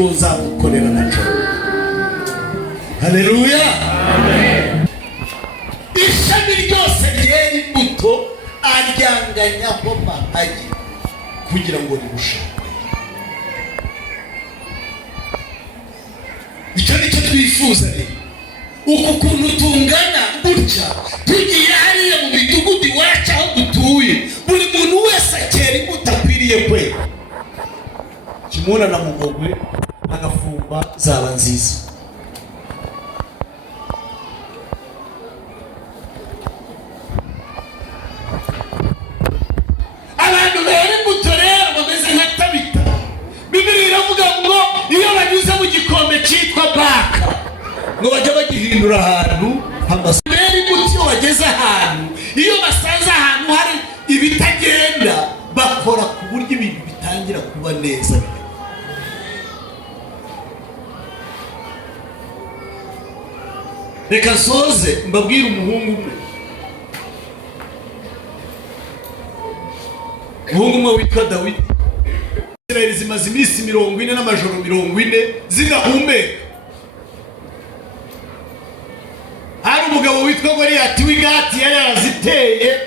uwo uzamukorera nacyo. Haleluya, amen. Ishami ryose ryera imbuto aryanganyaho mahagi kugira ngo ribushake. Icyo nicyo twifuza rero, uku kuntu tungana gutya tugiye hariya mu midugudu iwacu aho dutuye, buri muntu wese akera imbuto akwiriye kwera. Kimona na Mugogwe agafumba zaba nziza. Abantu bera imbuto rero bameze nka Tabita. Bibiliya iravuga ngo iyo banyuze mu gikombe cyitwa baka ngo bajya bagihindura ahantu hamasa. Bera imbuto iyo bageze ahantu, iyo basanze ahantu hari ibitagenda, bakora ku buryo ibintu bitangira kuba neza. Reka soze mbabwire umuhungu umwe. Umuhungu umwe witwa Dawidi. Israeli zimaze iminsi 40 n'amajoro 40 zidahumeka. Hari umugabo witwa Goliyati w'Igati yari yaraziteye,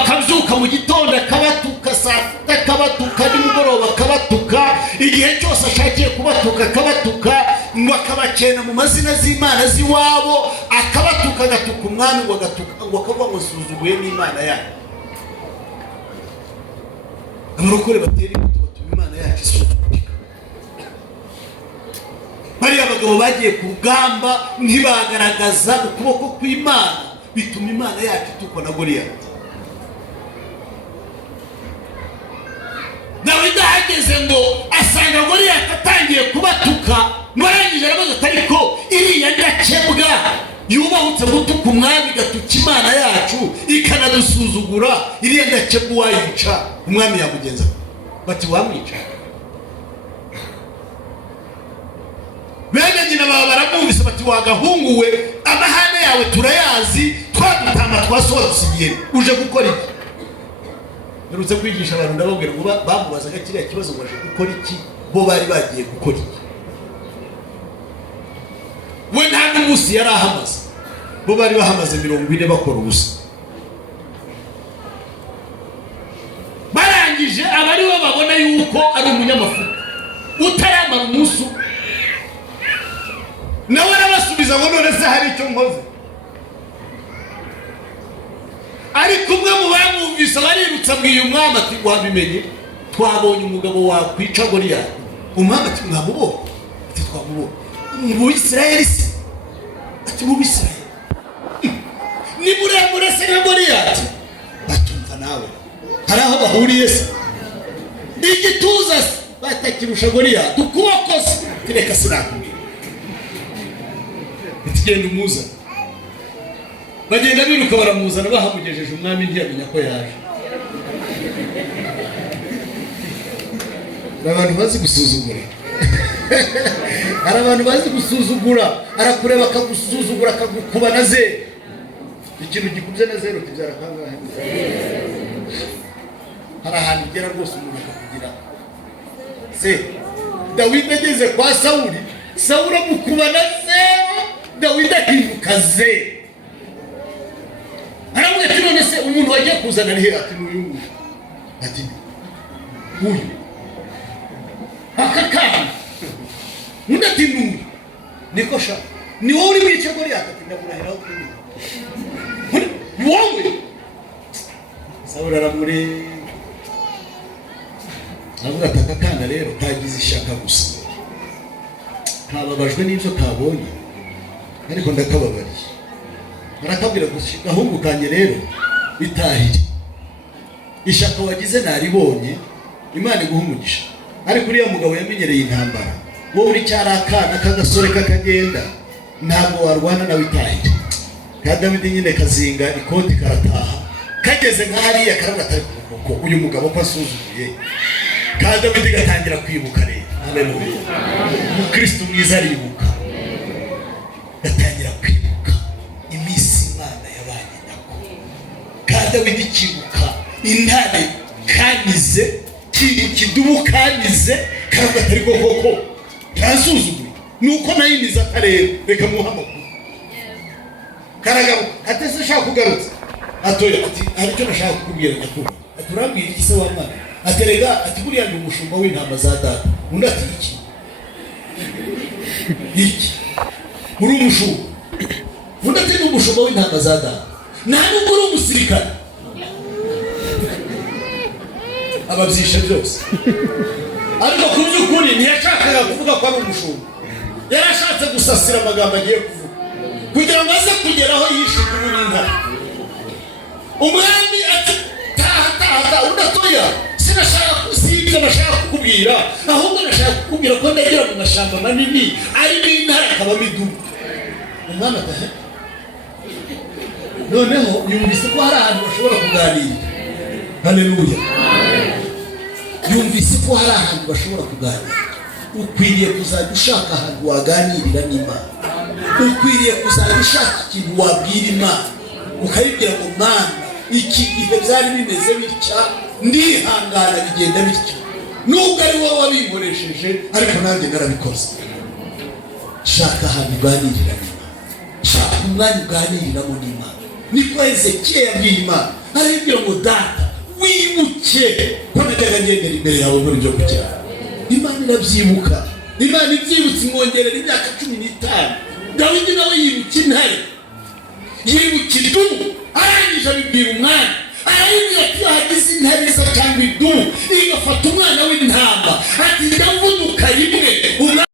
akabyuka mu gitondo akabatuka, saa sita akabatuka, nimugoroba akabatuka, igihe cyose ashakiye kubatuka akabatuka, ngo akabakena mu mazina z'Imana z'iwabo, akabatuka agatuka umwami, ngo agatuka ngo akavuga ngo suzuguye n'Imana yacu. Abarokore batera imbuto batuma Imana yacu isuzugurika. Bariya abagabo bagiye ku rugamba ntibagaragaza ukuboko kw'Imana, bituma Imana yacu itukwa na Goliyati. Dawidi ahageze ngo asanga Goliyati atangiye kubatuka, mwarangije arabaza ati ariko iriya ndakebwa yubahutse gutuka umwami, gatuka Imana yacu ikanadusuzugura, iriya ndakebwa wayica umwami yamugenza. Bati wamwica? Bene nyina baba baramwumvise bati wagahunguwe, amahane yawe turayazi, twadutama twasohodusigiye, uje gukora iki? Nurutse kwigisha abantu ndababwira ngo bamubazaga kiriya kibazo ngo aje gukora iki, bo bari bagiye gukora iki. We nta n'umunsi yari ahamaze, bo bari bahamaze 40 bakora ubusa. Barangije abari bo babona yuko ari umunyamafuta utaramara umunsi, nawe arabasubiza ngo none se hari icyo nkoze? Ariko umwe mu bamwumvise barirutse abwiye umwami ati wabimenye, twabonye umugabo wakwica Goliyati. Umwami ati mwamubonye? Ati twamubonye. Mu Isirayeli se? Ati mu Isirayeli ni muremure se nka Goliyati? Batumva nawe hari aho bahuriye se? Igituza se batakirusha Goliyati, ukuboko se tireka sinakubwira. Genda umuza. Bagenda biruka baramuzana, bahamugejeje umwami ntiyamenya ko yaje. Abantu bazi gusuzugura. Hari abantu bazi gusuzugura, arakureba akagusuzugura akagukuba na zero. Ikintu gikubye na zero kibyara kangahe? Hari ahantu ugera rwose umuntu akakugira. Se Dawidi ageze kwa Sawuli, Sawuli amukuba na zero, Dawidi ahinduka zero. Aravuga ati none se umuntu wagiye kuzana ni he? Ati n'uyu nguyu. Ati uyu akakana undi ati n'uyu niko sha ni wowe uri wice Goliyati? Ati ndamurahiraho kuri wowe. Sawuli aramure avuga ati akakana rero kagize ishaka gusa, kababajwe n'ibyo kabonye, ariko ndakababariye. Barakabwira gushika ahubwo kanye rero bitahire, ishaka wagize naribonye, Imana iguhumugisha. Ariko uriya mugabo yamenyereye intambara, wowe uri cyarakana kagasore kakagenda, ntabwo warwana nawe itahire. Ka Dawidi nyine kazinga ikoti karataha, kageze nka hariya karagata ko uyu mugabo ko asuzuguye. Ka Dawidi gatangira kwibuka rero. Haleluya. Kristo mwiza aribuka, gatangira kwibuka imisi Imana yabanye nako. Ka Dawidi kibuka intare kanize, kidubu kanize, karagata ariko koko kansuzuguye nuko nayimiza akareba reka muha amakuru karagabo atese ashaka kugarutsa atoya ati hari icyo nashaka kukubwira nyakubahwa ati urambwira iki se wa mwana aterega ati buriya ndi umushumba w'intama za data undi ati iki uri umushumba undi ati ni umushumba w'intama za data nta nubwo uri umusirikare ababyishe byose ariko ku by'ukuri ntiyashakaga kuvuga ko ari umushumba yarashatse gusasira amagambo agiye kuvuga kugira ngo aze kugeraho yishuka n'intare umwami ati taha undi atoya sinibyo nashaka kukubwira ahubwo nashaka kukubwira ko ndagera mu mashyamba manini arimo intare akabamo idubu umwami atahe noneho yumvise ko hari ahantu bashobora kuganira haleluya yumvise ko hari ahantu bashobora kuganira ukwiriye kuzajya ushaka ahantu waganirira n'Imana ukwiriye kuzajya ushaka ikintu wabwira Imana ukayibwira ngo Mana iki gihe byari bimeze bitya ndihangana bigenda bityo nubwo ari wowe wabinkoresheje ariko nanjye narabikoze shaka ahantu uganirira n'Imana shaka umwanya uganiriramo n'Imana niko Hezekiya yabwiye Imana aribwira ngo data wibuke ko najyaga ngendera imbere yawe muri byo kugira Imana irabyibuka Imana ibyibutse imwongerera imyaka 15 Dawidi nawe yibuka intare yibuka idubu arangije abibwira umwana arayibwira ati hagize intare iza cyangwa idubu igafata umwana w'intama ati ndavuduka rimwe umwana